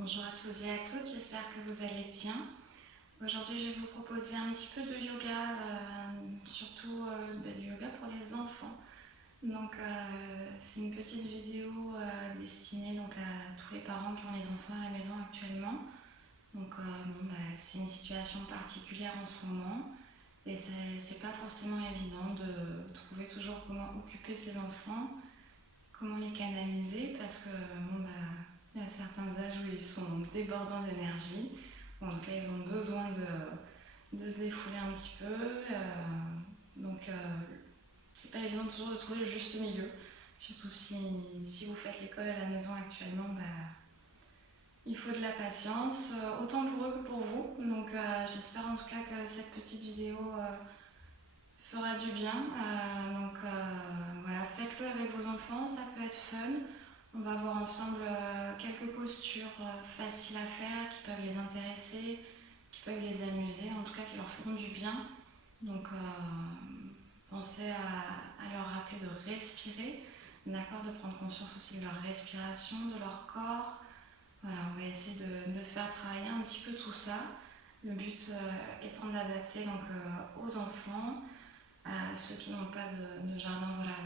Bonjour à tous et à toutes, j'espère que vous allez bien. Aujourd'hui, je vais vous proposer un petit peu de yoga, surtout du yoga pour les enfants. Donc, c'est une petite vidéo destinée donc, à tous les parents qui ont les enfants à la maison actuellement. Donc, c'est une situation particulière en ce moment et c'est pas forcément évident de trouver toujours comment occuper ses enfants, comment les canaliser parce que il y a certains âges où ils sont débordants d'énergie. En tout cas, ils ont besoin de se défouler un petit peu. C'est pas évident toujours de trouver le juste milieu. Surtout si vous faites l'école à la maison actuellement, il faut de la patience, autant pour eux que pour vous. Donc j'espère en tout cas que cette petite vidéo fera du bien. Voilà, faites-le avec vos enfants, ça peut être fun. On va voir ensemble quelques postures faciles à faire qui peuvent les intéresser, qui peuvent les amuser, en tout cas qui leur feront du bien. Donc pensez à leur rappeler de respirer, d'accord, de prendre conscience aussi de leur respiration, de leur corps. Voilà, on va essayer de faire travailler un petit peu tout ça. Le but étant d'adapter donc, aux enfants, à ceux qui n'ont pas de jardin, voilà,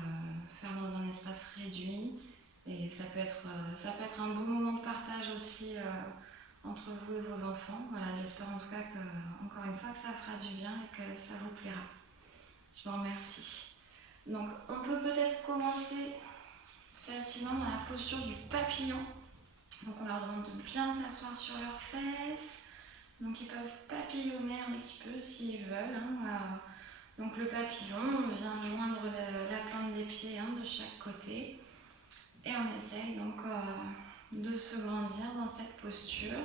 faire dans un espace réduit. Et ça peut être un beau moment de partage aussi entre vous et vos enfants. Voilà, j'espère en tout cas que, encore une fois, que ça fera du bien et que ça vous plaira. Je vous remercie. Donc, on peut peut-être commencer facilement dans la posture du papillon. Donc, on leur demande de bien s'asseoir sur leurs fesses. Donc, ils peuvent papillonner un petit peu s'ils veulent. Donc, le papillon, on vient joindre la plante des pieds de chaque côté. Et on essaye donc de se grandir dans cette posture.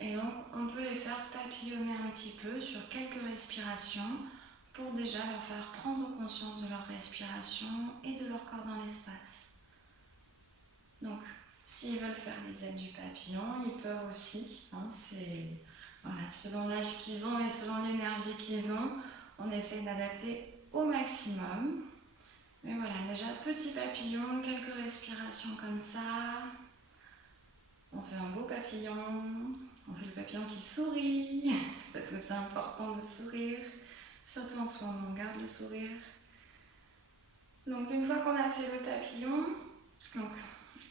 Et donc on peut les faire papillonner un petit peu sur quelques respirations pour déjà leur faire prendre conscience de leur respiration et de leur corps dans l'espace. Donc s'ils veulent faire les ailes du papillon, ils peuvent aussi. Selon l'âge qu'ils ont et selon l'énergie qu'ils ont, on essaye d'adapter au maximum. Mais voilà, déjà petit papillon, quelques respirations comme ça. On fait un beau papillon. On fait le papillon qui sourit, parce que c'est important de sourire. Surtout en ce moment, on garde le sourire. Donc une fois qu'on a fait le papillon, donc,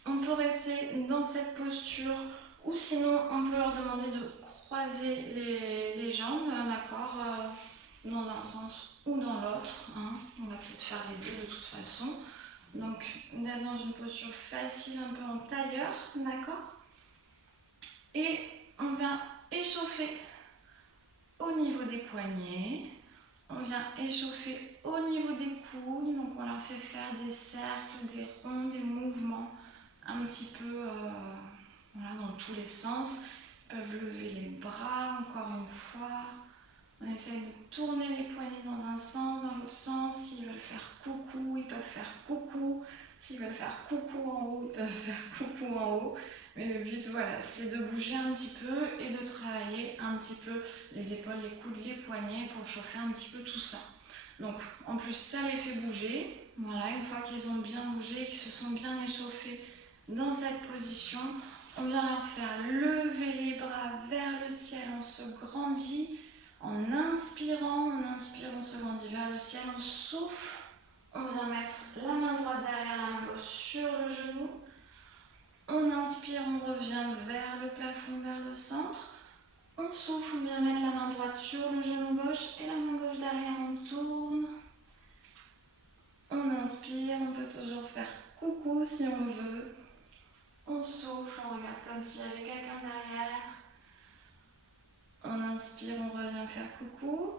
on peut rester dans cette posture ou sinon on peut leur demander de croiser les jambes, d'accord, dans un sens ou dans l'autre. On va peut-être faire les deux de toute façon. Donc d'être dans une posture facile, un peu en tailleur, d'accord. Et on vient échauffer au niveau des poignets. On vient échauffer au niveau des coudes. Donc on leur fait faire des cercles, des ronds, des mouvements un petit peu dans tous les sens. Ils peuvent lever les bras encore une fois. On essaye de tourner les poignets dans un sens, dans l'autre sens. S'ils veulent faire coucou, ils peuvent faire coucou. S'ils veulent faire coucou en haut, ils peuvent faire coucou en haut. Mais le but, voilà, c'est de bouger un petit peu et de travailler un petit peu les épaules, les coudes, les poignets pour chauffer un petit peu tout ça. Donc, en plus, ça les fait bouger. Voilà, une fois qu'ils ont bien bougé, qu'ils se sont bien échauffés dans cette position, on vient leur faire lever les bras vers le ciel. On se grandit. En inspirant, on se grandit vers le ciel, on souffle, on vient mettre la main droite derrière la main gauche sur le genou. On inspire, on revient vers le plafond, vers le centre. On souffle, on vient mettre la main droite sur le genou gauche et la main gauche derrière, on tourne. On inspire, on peut toujours faire coucou si on veut. On souffle, on regarde comme s'il y avait quelqu'un derrière. On inspire, on revient faire coucou.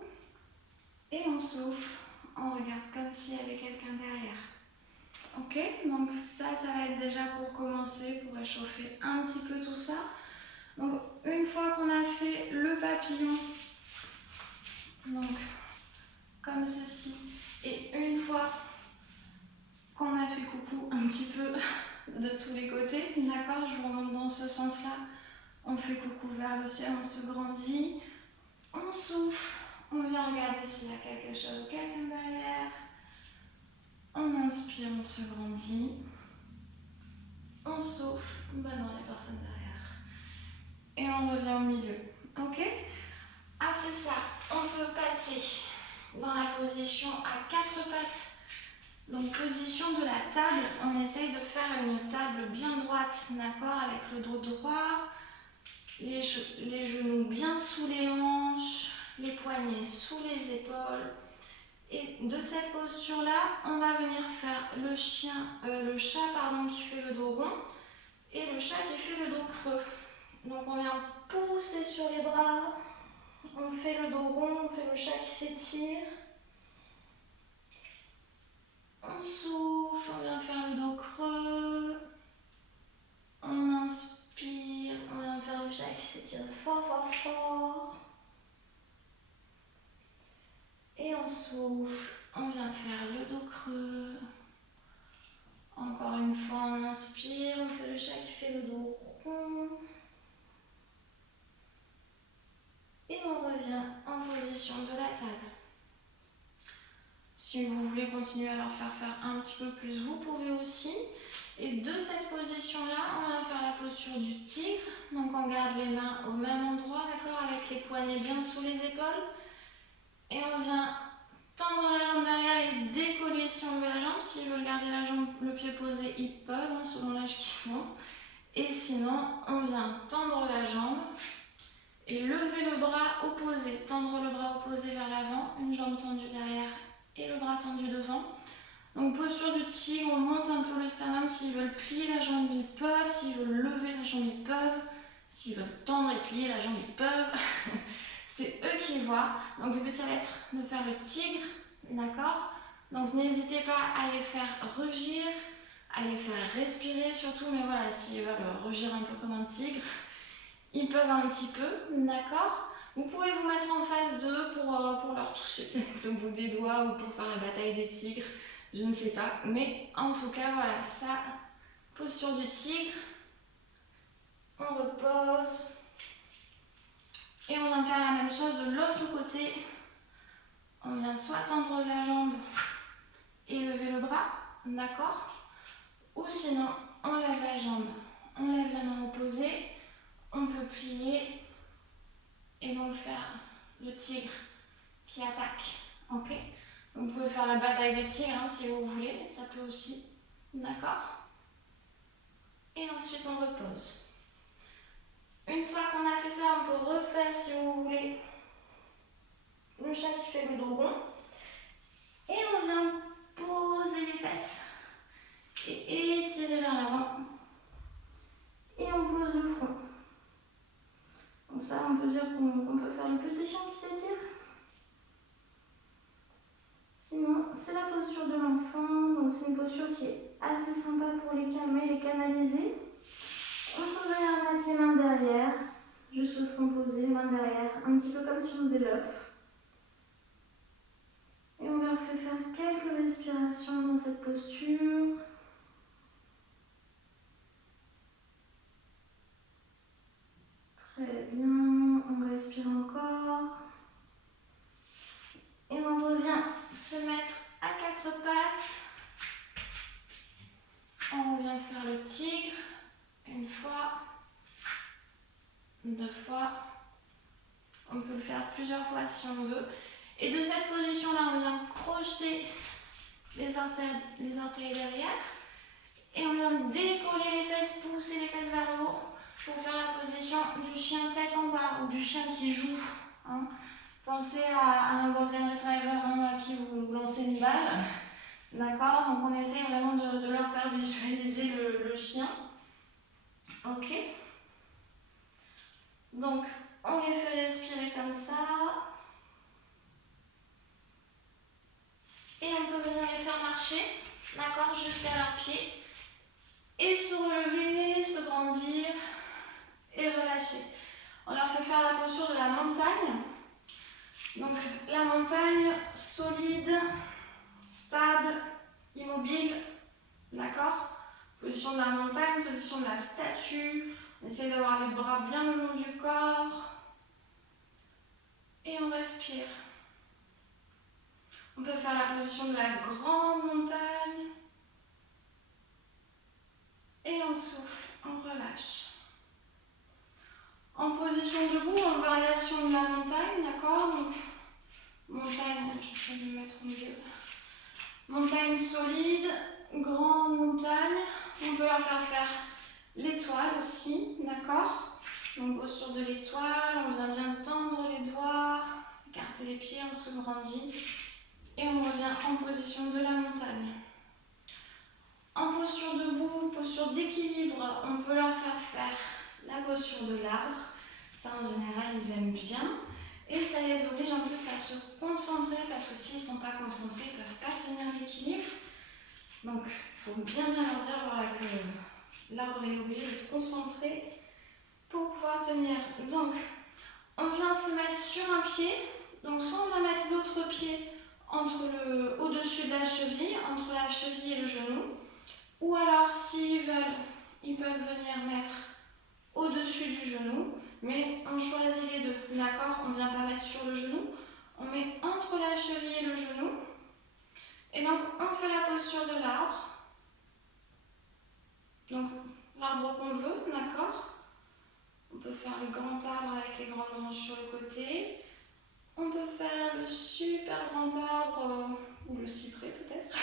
Et on souffle, on regarde comme s'il y avait quelqu'un derrière. Ok, donc ça va être déjà pour commencer, pour réchauffer un petit peu tout ça. Donc une fois qu'on a fait le papillon, donc comme ceci, et une fois qu'on a fait coucou un petit peu de tous les côtés, d'accord, je vous remonte dans ce sens-là, on fait coucou vers le ciel, on se grandit, on souffle, on vient regarder s'il y a quelque chose ou quelqu'un derrière. On inspire, on se grandit. On souffle. Non, il n'y a personne derrière. on revient au milieu. Ok? Après ça, on peut passer dans la position à 4 pattes. Donc position de la table, on essaye de faire une table bien droite, d'accord, avec le dos droit, les genoux bien sous les hanches, les poignets sous les épaules. Et de cette posture-là, on va venir faire le chat qui fait le dos rond et le chat qui fait le dos creux. Donc on vient pousser sur les bras, on fait le dos rond, on fait le chat qui s'étire. On souffle, on vient faire le dos creux. On inspire, on vient faire le chat qui s'étire fort, fort, fort. Et on souffle, on vient faire le dos creux. Encore une fois, on inspire, on fait le chat qui fait le dos rond. Et on revient en position de la table. Si vous voulez continuer à leur faire un petit peu plus, vous pouvez aussi. Et de cette position-là, on va faire la posture du tigre. Donc on garde les mains au même endroit, d'accord, avec les poignets bien sous les épaules. Et on vient tendre la jambe derrière et décoller si on veut la jambe. S'ils veulent garder la jambe, le pied posé, ils peuvent, hein, selon l'âge qu'ils ont. Et sinon, on vient tendre la jambe et lever le bras opposé. Tendre le bras opposé vers l'avant, une jambe tendue derrière et le bras tendu devant. Donc posture du tigre, on monte un peu le sternum. S'ils veulent plier la jambe, ils peuvent. S'ils veulent lever la jambe, ils peuvent. S'ils veulent tendre et plier la jambe, ils peuvent. C'est eux qui voient. Donc le but, ça va être de faire le tigre, d'accord? Donc n'hésitez pas à les faire rugir, à les faire respirer surtout. Mais voilà, s'ils veulent rugir un peu comme un tigre, ils peuvent un petit peu, d'accord? Vous pouvez vous mettre en face d'eux pour leur toucher peut-être le bout des doigts ou pour faire la bataille des tigres. Je ne sais pas. Mais en tout cas, voilà, ça, posture du tigre. On repose. Et on vient faire la même chose de l'autre côté. On vient soit tendre la jambe et lever le bras, d'accord? Ou sinon, on lève la jambe, on lève la main opposée, on peut plier et donc faire le tigre qui attaque, ok? Vous pouvez faire la bataille des tigres hein, si vous voulez, ça peut aussi, d'accord? Et ensuite on repose. Une fois qu'on a fait ça, on peut refaire si vous voulez le chat qui fait le dos rond. Et on vient poser les fesses et étirer vers l'avant. Et on pose le front. Donc ça, on peut dire qu'on peut faire le petit chien qui s'étire. Sinon, c'est la posture de l'enfant. Donc c'est une posture qui est assez sympa pour les calmer, les canaliser. On peut venir mettre les mains derrière, juste le front posé, les mains derrière, un petit peu comme si on faisait l'œuf. Et on leur fait faire quelques respirations dans cette posture. Très bien, on respire encore. Et on revient se mettre à 4 pattes. On revient faire le tigre. Une fois, 2 fois. On peut le faire plusieurs fois si on veut. Et de cette position-là, on vient crocheter les orteils derrière. Et on vient décoller les fesses, pousser les fesses vers le haut pour faire la position du chien tête en bas ou du chien qui joue. Hein. Pensez à un golden retriever à qui vous lancez une balle. D'accord? Donc on essaie vraiment de leur faire visualiser le chien. Ok? Donc on les fait respirer comme ça. Et on peut venir les faire marcher, d'accord, jusqu'à leurs pieds. Et se relever, se grandir et relâcher. On leur fait faire la posture de la montagne. Donc la montagne solide, stable, immobile, d'accord? Position de la montagne, position de la statue. On essaie d'avoir les bras bien le long du corps. Et on respire. On peut faire la position de la grande montagne. Et on souffle, on relâche. En position d'accord? Donc, montagne, je vais me mettre au milieu. Montagne solide, grande montagne. On peut leur faire l'étoile aussi, d'accord? Donc posture de l'étoile, on vient bien tendre les doigts, écarter les pieds, on se grandit. Et on revient en position de la montagne. En posture debout, posture d'équilibre, on peut leur faire la posture de l'arbre. Ça en général ils aiment bien. Et ça les oblige en plus à se concentrer parce que s'ils ne sont pas concentrés, ils ne peuvent pas tenir l'équilibre. Donc il faut bien leur dire voilà, que l'arbre est obligé de se concentrer pour pouvoir tenir. Donc on vient se mettre sur un pied. Donc soit on va mettre l'autre pied au-dessus de la cheville, entre la cheville et le genou. Ou alors s'ils veulent, ils peuvent venir mettre au-dessus du genou. Mais on choisit les deux, d'accord? On ne vient pas mettre sur le genou, on met entre la cheville et le genou. Et donc, on fait la posture de l'arbre. Donc, l'arbre qu'on veut, d'accord? On peut faire le grand arbre avec les grandes branches sur le côté. On peut faire le super grand arbre, ou le cyprès peut-être.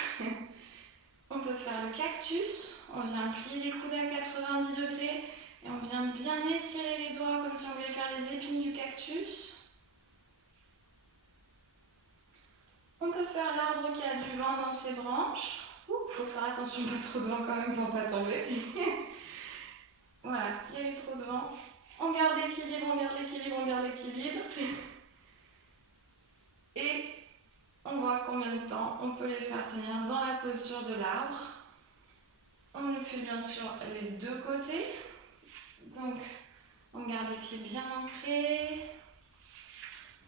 On peut faire le cactus. On vient plier les coudes à 90 degrés. Et on vient bien étirer les doigts comme si on voulait faire les épines du cactus. On peut faire l'arbre qui a du vent dans ses branches. Il faut faire attention, pas trop de vent quand même pour ne pas tomber. Voilà, il y a eu trop de vent. On garde l'équilibre, on garde l'équilibre, on garde l'équilibre. Et on voit combien de temps on peut les faire tenir dans la posture de l'arbre. On le fait bien sûr les deux côtés. Donc, on garde les pieds bien ancrés.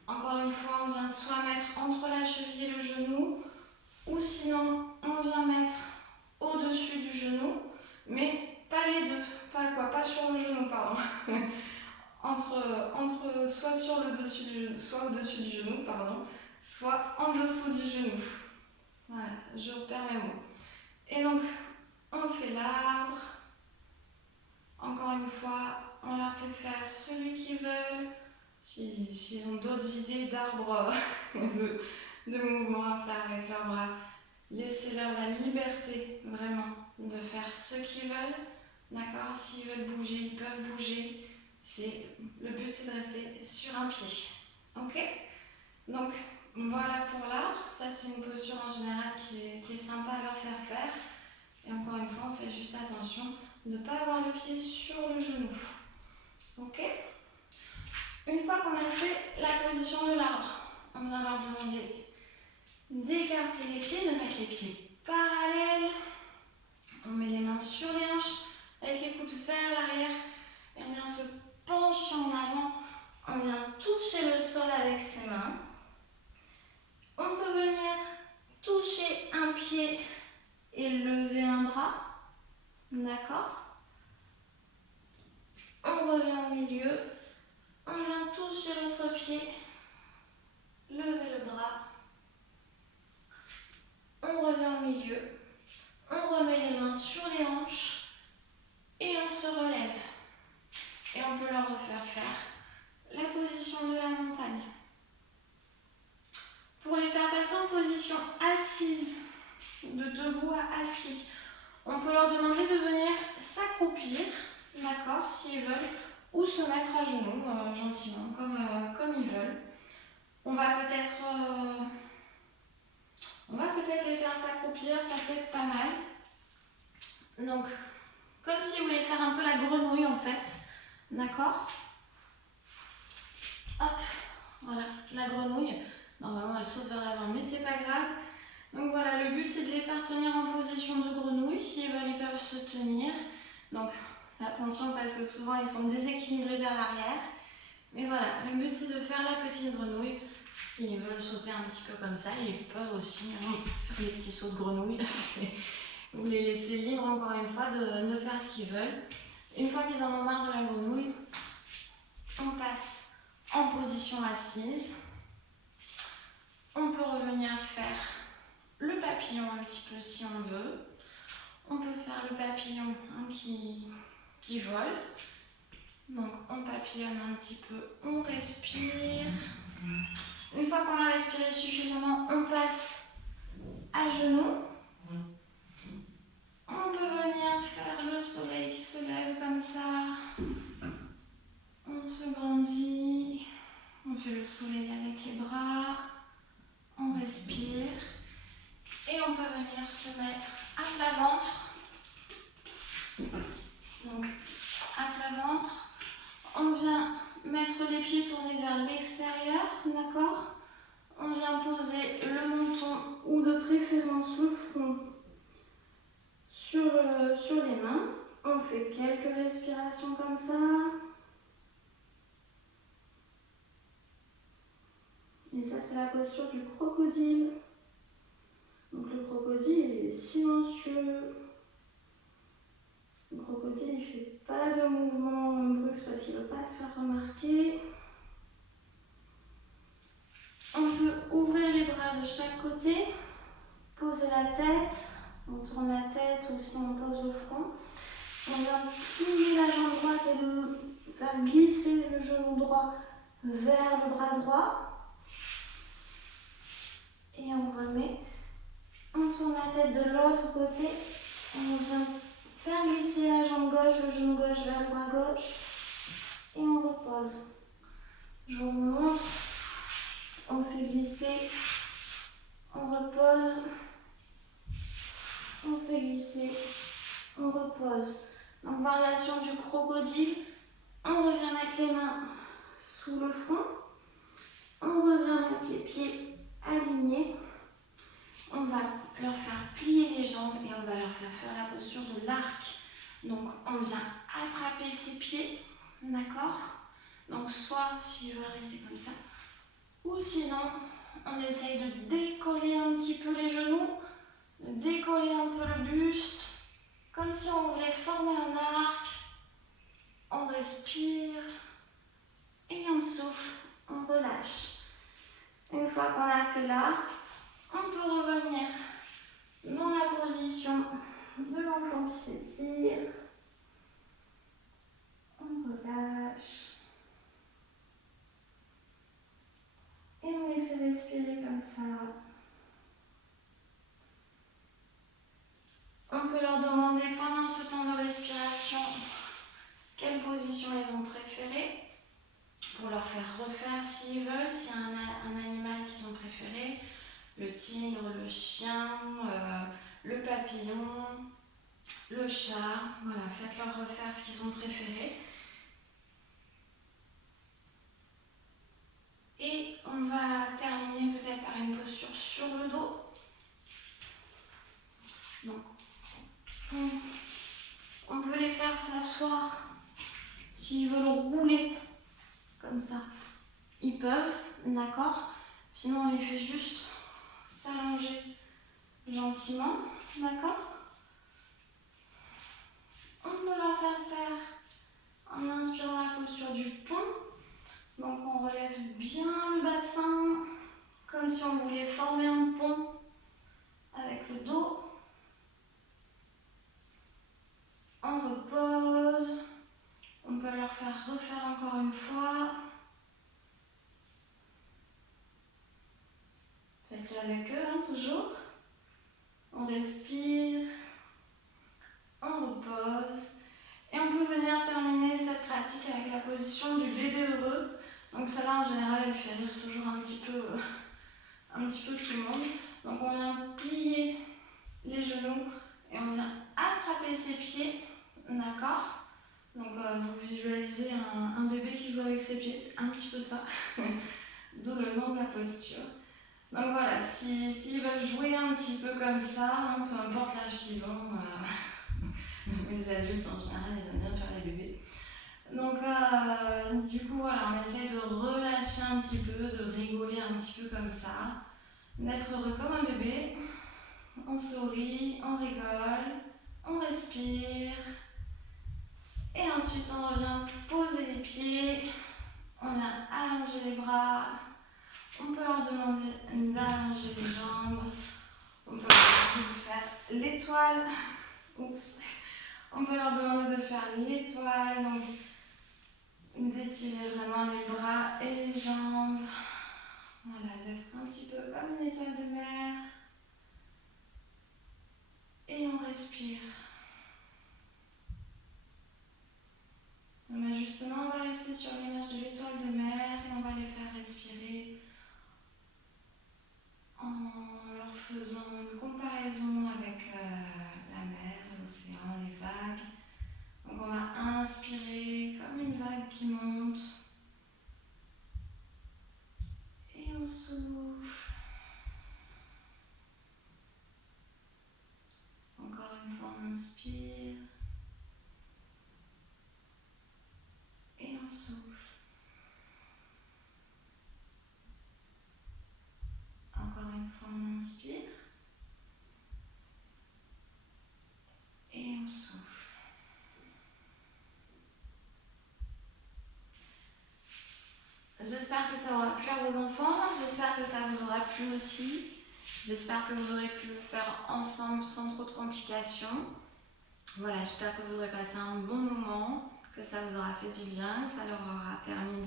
Encore une fois, on vient soit mettre entre la cheville et le genou, ou sinon, on vient mettre au-dessus du genou, mais pas les deux. Pas sur le genou, pardon. Soit sur le dessus du genou, soit au-dessus du genou, pardon, soit en dessous du genou. Voilà, je repère mes mots. Et donc, on fait l'arbre. Encore une fois, on leur fait faire celui qu'ils veulent. S'ils ont d'autres idées d'arbres, de mouvements à faire avec leurs bras, laissez-leur la liberté, vraiment, de faire ce qu'ils veulent. D'accord? S'ils veulent bouger, ils peuvent bouger. Le but, c'est de rester sur un pied. Ok? Donc, voilà pour l'arbre. Ça, c'est une posture en général qui est sympa à leur faire. Et encore une fois, on fait juste attention de ne pas avoir le pied sur le genou. Ok? Une fois qu'on a fait la position de l'arbre, on va leur demander d'écarter les pieds, de mettre les pieds parallèles. On met les mains sur les hanches avec les coudes vers l'arrière et on vient se pencher en avant. On vient toucher le sol avec ses mains. On peut venir toucher un pied et lever un bras. D'accord? On revient au milieu. On vient toucher l'autre pied. Lever le bras. On revient au milieu. On remet les mains sur les hanches. Et on se relève. Et on peut leur refaire faire la position de la montagne. Pour les faire passer en position assise, de debout à assis, on peut leur demander de venir s'accroupir, d'accord, s'ils veulent, ou se mettre à genoux, gentiment, comme ils veulent. On va peut-être les faire s'accroupir, ça fait pas mal. Donc, comme si vous voulez faire un peu la grenouille en fait, d'accord? Hop, voilà, la grenouille. Normalement, elle saute vers l'avant, mais c'est pas grave. Donc voilà, le but c'est de les faire tenir en position de grenouille. S'ils veulent, ils peuvent se tenir. Donc attention parce que souvent ils sont déséquilibrés vers l'arrière. Mais voilà, le but c'est de faire la petite grenouille. S'ils veulent sauter un petit peu comme ça, ils peuvent aussi faire des petits sauts de grenouille. Vous les laissez libres encore une fois de faire ce qu'ils veulent. Une fois qu'ils en ont marre de la grenouille, on passe en position assise. On peut revenir faire le papillon un petit peu si on veut. On peut faire le papillon qui vole. Donc on papillonne un petit peu, on respire. Une fois qu'on a respiré suffisamment, on passe à genoux. On peut venir faire le soleil qui se lève comme ça. On se grandit. On fait le soleil avec les bras. On respire. Et on peut venir se mettre à plat ventre. Donc, à plat ventre. On vient mettre les pieds tournés vers l'extérieur, d'accord? On vient poser le menton ou de préférence le front sur les mains. On fait quelques respirations comme ça. Et ça, c'est la posture du crocodile. Donc le crocodile, il est silencieux. Le crocodile, il ne fait pas de mouvement brusque parce qu'il ne veut pas se faire remarquer. On peut ouvrir les bras de chaque côté, poser la tête, on tourne la tête ou si on pose le front. On vient plier la jambe droite et faire glisser le genou droit vers le bras droit. Et on remet. On tourne la tête de l'autre côté. On vient faire glisser la jambe gauche, le genou gauche vers le bras gauche. Et on repose. Je vous montre. On fait glisser. On repose. On fait glisser. On repose. Donc variation du crocodile. On revient mettre les mains sous le front. On revient mettre les pieds alignés. On va leur faire plier les jambes et on va leur faire la posture de l'arc. Donc on vient attraper ses pieds, d'accord? Donc soit s'ils veulent rester comme ça, ou sinon on essaye de décoller un petit peu les genoux, de décoller un peu le buste, comme si on voulait former un arc. On respire et on souffle, on relâche. Une fois qu'on a fait l'arc, on peut revenir dans la position de l'enfant qui s'étire. On relâche. Et on les fait respirer comme ça. On peut leur demander pendant ce temps de respiration quelle position ils ont préférée pour leur faire refaire s'ils veulent, s'il y a un animal qu'ils ont préféré, le tigre, le chien, le papillon, le chat. Voilà, faites-leur refaire ce qu'ils ont préféré. Et on va terminer peut-être par une posture sur le dos. Donc, on peut les faire s'asseoir s'ils veulent rouler comme ça. Ils peuvent, d'accord? Sinon, on les fait juste s'allonger gentiment, d'accord? On peut leur faire en inspirant la posture du pont. Donc on relève bien le bassin, comme si on voulait former un pont avec le dos. On repose. On peut leur faire refaire encore une fois. Faites-le avec eux, hein, toujours. On respire. On repose. Et on peut venir terminer cette pratique avec la position du bébé heureux. Donc celle-là, en général, elle fait rire toujours un petit peu tout le monde. Donc on vient plier les genoux et on vient attraper ses pieds, d'accord? Donc vous visualisez un bébé qui joue avec ses pieds, c'est un petit peu ça, d'où le nom de la posture. Donc voilà, s'ils veulent jouer un petit peu comme ça, hein, peu importe l'âge qu'ils ont, les adultes en général, ils aiment bien faire les bébés. Donc du coup voilà, on essaie de relâcher un petit peu, de rigoler un petit peu comme ça, d'être heureux comme un bébé. On sourit, on rigole, on respire. Et ensuite on revient poser les pieds, on vient allonger les bras. On peut leur demander d'allonger les jambes. On peut leur demander de faire l'étoile. Oups. On peut leur demander de faire l'étoile. Donc passer sur l'image de l'étoile de mer et on va les faire respirer en leur faisant une comparaison avec la mer, l'océan, les vagues. Donc on va inspirer comme une vague qui monte et on souffle. Encore une fois on inspire et on souffle. Encore une fois on inspire et on souffle. J'espère que ça aura plu à vos enfants, j'espère que ça vous aura plu aussi. J'espère que vous aurez pu le faire ensemble sans trop de complications. Voilà, j'espère que vous aurez passé un bon moment, que ça vous aura fait du bien, que ça leur aura permis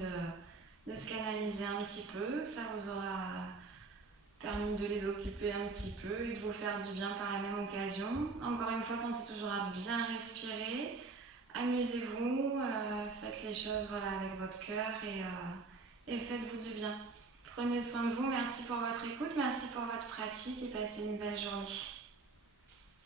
de se canaliser un petit peu, que ça vous aura permis de les occuper un petit peu et de vous faire du bien par la même occasion. Encore une fois, pensez toujours à bien respirer, amusez-vous, faites les choses voilà, avec votre cœur et faites-vous du bien. Prenez soin de vous, merci pour votre écoute, merci pour votre pratique et passez une belle journée.